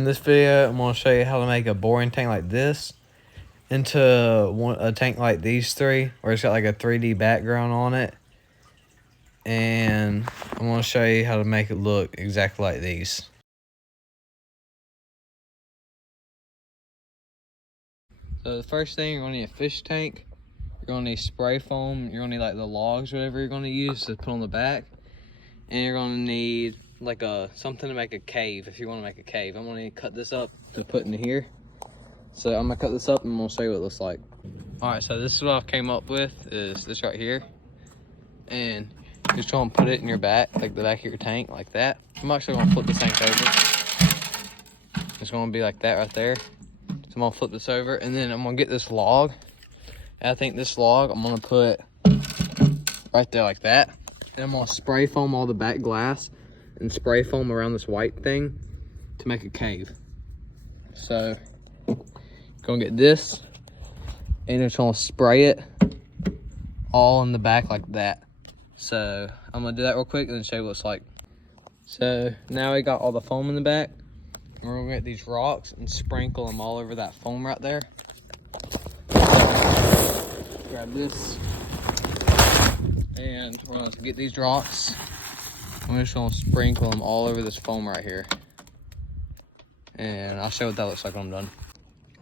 In this video, I'm going to show you how to make a boring tank like this into a tank like these three, where it's got like a 3D background on it. And I'm going to show you how to make it look exactly like these. So the first thing, you're going to need a fish tank. You're going to need spray foam. You're going to need like the logs, whatever you're going to use to put on the back. And you're going to need like something to make a cave if you want to make a cave. I'm going to cut this up to put in here. So I'm going to cut this up and I'm going to show you what it looks like. Alright, so this is what I came up with, is this right here. And just try and put it in your back, like the back of your tank, like that. I'm actually going to flip this tank over. It's going to be like that right there. So I'm going to flip this over, and then I'm going to get this log. And I think this log I'm going to put right there like that. And I'm going to spray foam all the back glass and spray foam around this white thing to make a cave. So, gonna get this, and just gonna spray it all in the back like that. So, I'm gonna do that real quick and then show you what it's like. So, now we got all the foam in the back. We're gonna get these rocks and sprinkle them all over that foam right there. Grab this, and we're gonna get these rocks. I'm just gonna sprinkle them all over this foam right here. And I'll show you what that looks like when I'm done.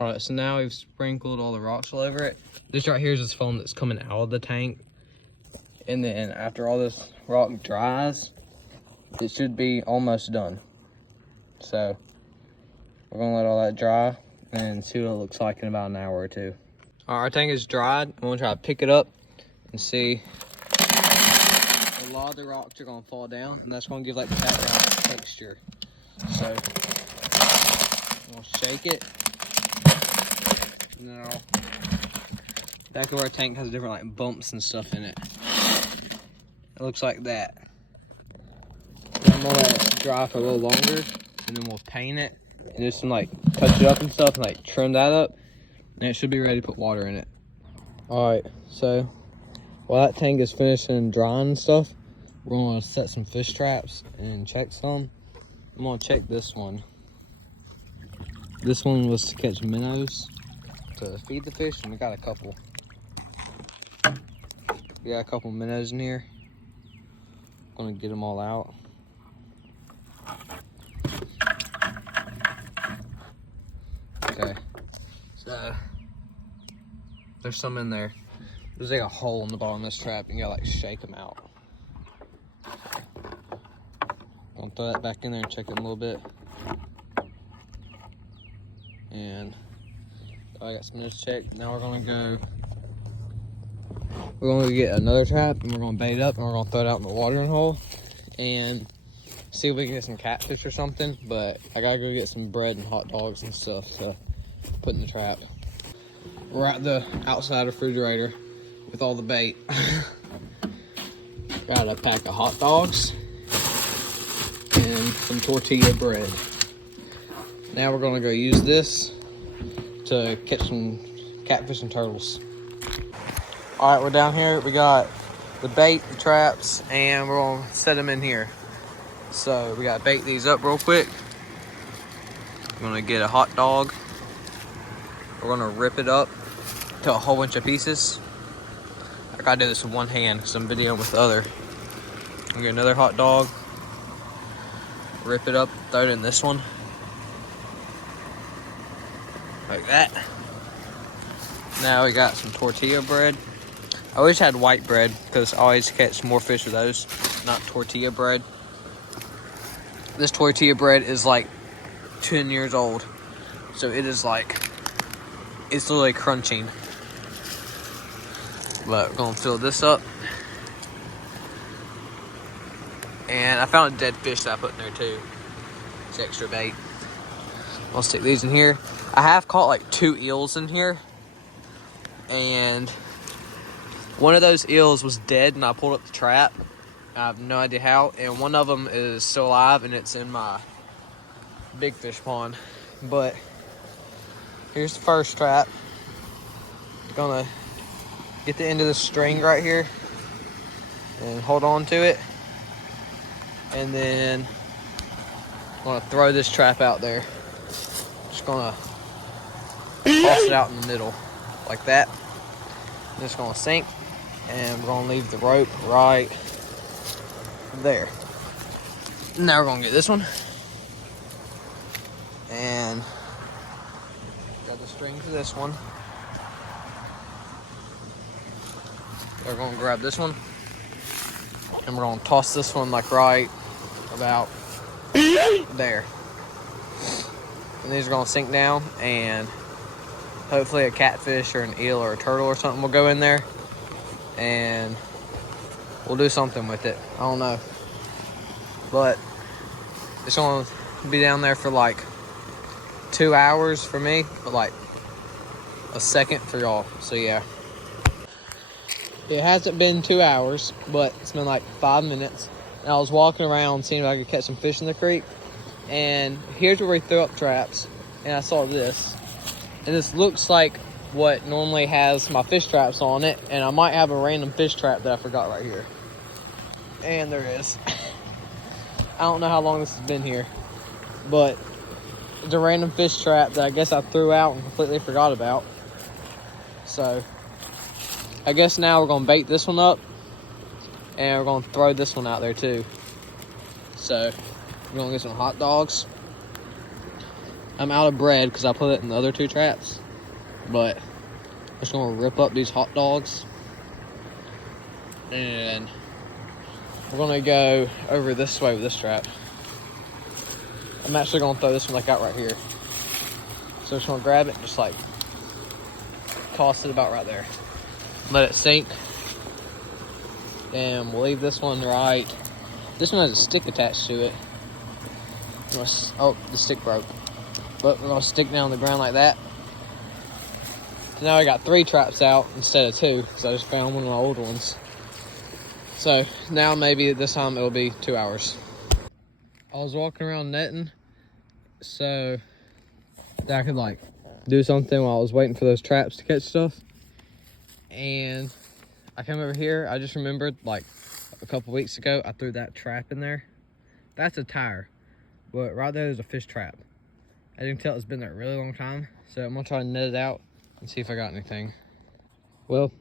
All right, so now we've sprinkled all the rocks all over it. This right here is this foam that's coming out of the tank. And then after all this rock dries, it should be almost done. So we're gonna let all that dry and see what it looks like in about an hour or two. All right, our tank is dried. I'm gonna try to pick it up and see. A lot of the rocks are gonna fall down, and that's gonna give like the background texture. So I'm gonna shake it. Now, back of our tank has different like bumps and stuff in it. It looks like that. Then I'm gonna let it dry for a little longer, and then we'll paint it and do some like touch it up and stuff, and like trim that up, and it should be ready to put water in it. All right, so while that tank is finishing drying and stuff, we're gonna set some fish traps and check some. I'm gonna check this one. This one was to catch minnows to feed the fish, and we got a couple. We got a couple minnows in here. I'm gonna get them all out. Okay, so there's some in there. There's like a hole in the bottom of this trap, and you gotta like shake them out. I'm gonna throw that back in there and check it a little bit. And I got some minnows checked. Now we're gonna get another trap, and we're gonna bait it up, and we're gonna throw it out in the watering hole and see if we can get some catfish or something. But I gotta go get some bread and hot dogs and stuff to put in the trap. We're at the outside refrigerator with all the bait. Got a pack of hot dogs and some tortilla bread. Now we're gonna go use this to catch some catfish and turtles. All right, we're down here. We got the bait, the traps, and we're gonna set them in here. So we gotta bait these up real quick. I'm gonna get a hot dog. We're gonna rip it up to a whole bunch of pieces. I gotta do this with one hand because I'm videoing with the other. I'm gonna get another hot dog, rip it up, throw it in this one. Like that. Now we got some tortilla bread. I wish I had white bread because I always catch more fish with those, not tortilla bread. This tortilla bread is like 10 years old. So it is like, it's literally crunching. But we're gonna fill this up. And I found a dead fish that I put in there too. It's extra bait. I'll stick these in here. I have caught like 2 eels in here. And one of those eels was dead, and I pulled up the trap. I have no idea how. And one of them is still alive, and it's in my big fish pond. But here's the first trap. Gonna get the end of the string right here and hold on to it. And then I'm gonna throw this trap out there. gonna toss it out in the middle like that. And it's gonna sink, and we're gonna leave the rope right there. Now we're gonna get this one and got the string to this one. We're gonna grab this one and we're gonna toss this one like right about there. And these are gonna sink down, and hopefully a catfish or an eel or a turtle or something will go in there, and we'll do something with it. I don't know, but it's gonna be down there for like 2 hours for me, but like a second for y'all. So yeah, it hasn't been 2 hours, but it's been like 5 minutes. And I was walking around seeing if I could catch some fish in the creek, and here's where we threw up traps, and I saw this, and this looks like what normally has my fish traps on it, and I might have a random fish trap that I forgot right here. And there is. I don't know how long this has been here, but it's a random fish trap that I guess I threw out and completely forgot about. So I guess now we're gonna bait this one up, and we're gonna throw this one out there too. So we're gonna get some hot dogs. I'm out of bread because I put it in the other 2 traps, but I'm just gonna rip up these hot dogs, and we're gonna go over this way with this trap. I'm actually gonna throw this one like out right here. So I'm just gonna grab it and just like toss it about right there. Let it sink. And we'll leave this one right. This one has a stick attached to it. Oh, the stick broke. But we're gonna stick down on the ground like that. So now I got 3 traps out instead of 2, because I just found one of my old ones. So now maybe this time it'll be 2 hours. I was walking around netting so that I could like do something while I was waiting for those traps to catch stuff. And I came over here, I just remembered like a couple weeks ago, I threw that trap in there. That's a tire, but right there's a fish trap. As you can tell, it's been there a really long time. So I'm gonna try to net it out and see if I got anything. Well,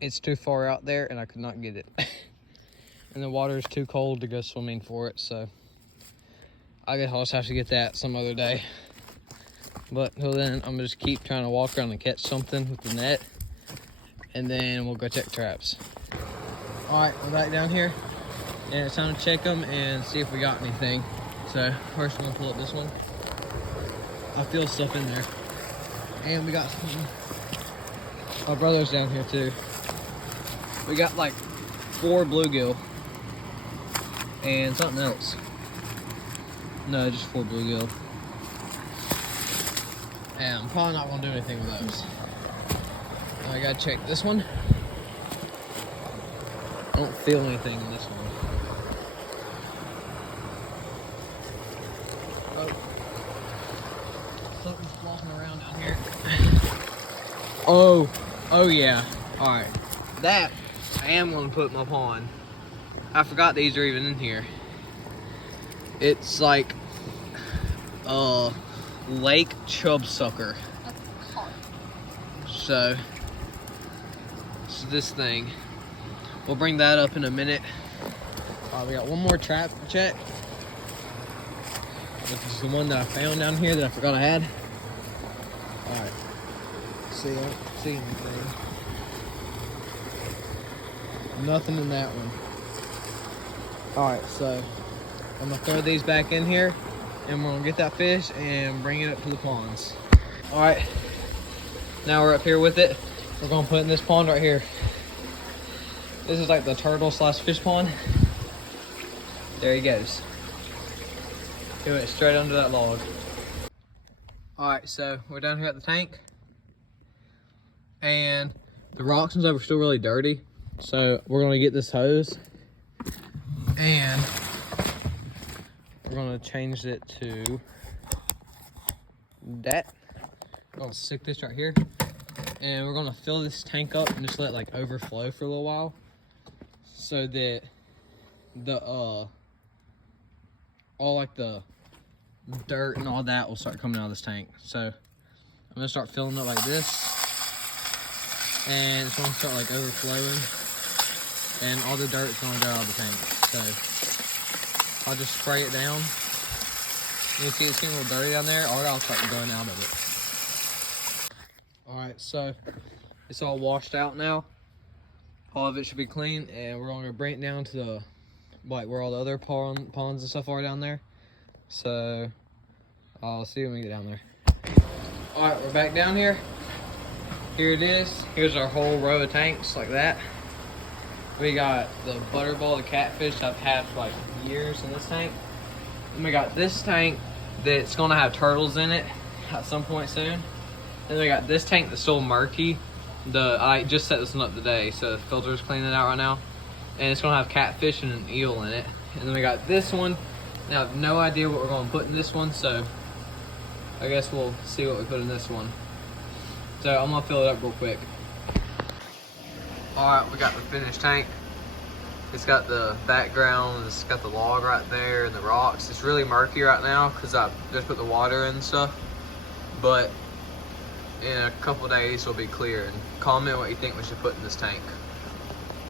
it's too far out there and I could not get it. And the water is too cold to go swimming for it, so I guess I'll just have to get that some other day. But until then, I'm gonna just keep trying to walk around and catch something with the net, and then we'll go check traps. All right, we're back down here, and it's time to check them and see if we got anything. So first, I'm gonna pull up this one. I feel stuff in there, and we got something. My brother's down here too. We got like 4 bluegill and something else. No, just 4 bluegill. And I'm probably not gonna do anything with those. I gotta check this one. I don't feel anything in this one. Oh, something's flopping around down here. Oh yeah. All right, that I am gonna put in my pond. I forgot these are even in here. It's like lake chub sucker. So it's this thing. We'll bring that up in a minute. We got one more trap to check. This is the one that I found down here that I forgot I had. All right. See, I don't see anything. Nothing in that one. All right, so I'm gonna throw these back in here, and we're gonna get that fish and bring it up to the ponds. All right, now we're up here with it. We're gonna put it in this pond right here. This is like the turtle / fish pond. There he goes. He went straight under that log. All right, so we're down here at the tank, and the rocks and stuff are still really dirty. So we're gonna get this hose, and we're gonna change it to that. We're gonna stick this right here, and we're gonna fill this tank up and just let it like overflow for a little while, so that the all like the dirt and all that will start coming out of this tank. So I'm gonna start filling it like this, and it's gonna start like overflowing, and all the dirt's gonna go out of the tank. So I'll just spray it down. You can see it's getting a little dirty down there. All that'll start going out of it. All right, so it's all washed out now. All of it should be clean, and we're gonna bring it down to the where all the other ponds and stuff are down there. So I'll see when we get down there. All right, we're back down here. Here it is. Here's our whole row of tanks like that. We got the butterball, the catfish I've had for like years in this tank. And we got this tank that's gonna have turtles in it at some point soon. Then we got this tank that's still murky. I just set this one up today, so the filter's cleaning it out right now. And it's gonna have catfish and an eel in it. And then we got this one. Now I have no idea what we're gonna put in this one, so I guess we'll see what we put in this one. So I'm gonna fill it up real quick. All right, we got the finished tank. It's got the background, it's got the log right there and the rocks. It's really murky right now because I just put the water in and stuff. But in a couple days it'll be clear. And comment what you think we should put in this tank.